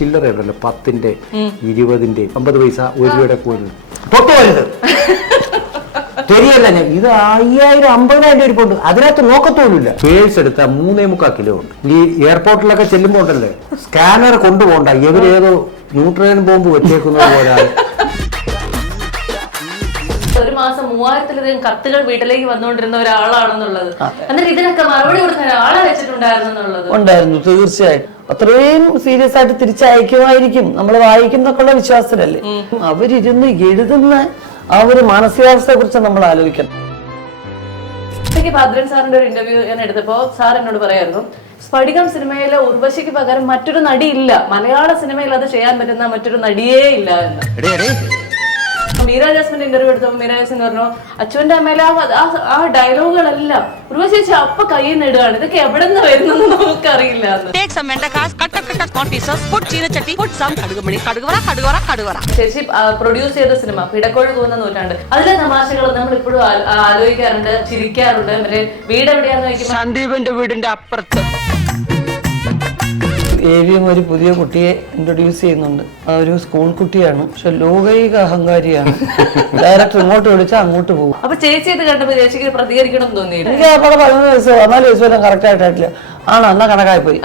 ചില്ലറ ഉണ്ടല്ലോ 10-ന്റെ 20-ന്റെ 50 പൈസ 1 രൂപയുടെ കോയിൻ തൊട്ട് വരുത് ശരിയല്ല. ഇത് 5000-50,000 ഇരിപ്പുണ്ട്, അതിനകത്ത് നോക്കത്തോളില്ല. പേഴ്സ് എടുത്താൽ 3.25 കിലോ ഉണ്ട്. ഈ എയർപോർട്ടിലൊക്കെ ചെല്ലുമ്പോ ഉണ്ടല്ലേ, സ്കാനർ കൊണ്ടുപോകണ്ട, ഇവരേതോ ന്യൂട്രൺ ബോംബ് വെച്ചേക്കുന്നത് പോലെ. ഒരു മാസം 3000-ലധികം കത്തുകൾ വീട്ടിലേക്ക് വന്നുകൊണ്ടിരുന്ന ഒരാളാണെന്നുള്ളത്, എന്നിട്ട് ഇതിനൊക്കെ മറുപടി കൊടുക്കാൻ ഒരാളെ വെച്ചിട്ടുണ്ടായിരുന്നു. തീർച്ചയായിട്ടും അത്രയും സീരിയസ് ആയിട്ട് തിരിച്ചയക്കുമായിരിക്കും, നമ്മൾ വായിക്കുന്നൊക്കെയുള്ള വിശ്വാസത്തിലല്ലേ. അവരിരുന്ന് എഴുതുന്ന ആ ഒരു മാനസികാവസ്ഥയെ കുറിച്ച് നമ്മൾ ആലോചിക്കണം. ഭദ്രൻ സാറിന്റെ ഒരു ഇന്റർവ്യൂ ഞാൻ എടുത്തപ്പോ സാർ എന്നോട് പറയായിരുന്നു, സ്ഫടികം സിനിമയിലെ ഉർവശിക്ക് പകരം മറ്റൊരു നടിയില്ല, മലയാള സിനിമയിൽ അത് ചെയ്യാൻ പറ്റുന്ന മറ്റൊരു നടിയേ ഇല്ല എന്ന്. മീര ജാസ്മിന്റെ ഇന്റർവ്യൂ എടുത്തപ്പോ മീര ജാസ്മിൻ പറഞ്ഞു, അച്ഛന്റെ അമ്മയിലെ ആ ഡയലോഗുകളെല്ലാം ഉർവശി അപ്പൊ കയ്യിൽ നിടുകയാണ്, ഇതൊക്കെ എവിടെ നിന്ന് വരുന്നെന്ന് നമുക്കറിയില്ല. ചേച്ചി പ്രൊഡ്യൂസ് ചെയ്ത സിനിമ പിടക്കോഴി പോകുന്ന നൂറ്റാണ്ട്, അതിലെ തമാശകൾ നമ്മൾ ഇപ്പോഴും ആലോചിക്കാറുണ്ട്, ചിരിക്കാറുണ്ട്. മറ്റേ വീട് എവിടെയാന്ന് ചോദിക്കുമ്പോൾ സന്ദീപിന്റെ വീടിന്റെ അപ്പുറത്ത് ഏവിയും ഒരു പുതിയ കുട്ടിയെ ഇൻട്രൊഡ്യൂസ് ചെയ്യുന്നുണ്ട്. ആ ഒരു സ്കൂൾ കുട്ടിയാണ്, പക്ഷെ ലോകൈക അഹങ്കാരിയാണ്. ഡയറക്ടർ ഇങ്ങോട്ട് വിളിച്ചാൽ അങ്ങോട്ട് പോകും. അപ്പൊ ചേച്ചി ഇത് കണ്ടപ്പോ ചേച്ചിക്ക് പ്രതികരിക്കണം തോന്നിയില്ല? എനിക്ക് ആ പടം 14 വയസ്സോ 14 വയസ്സോ എല്ലാം കറക്റ്റ് ആയിട്ടില്ല. ആണോ, എന്നാ കണക്കായി പോയി.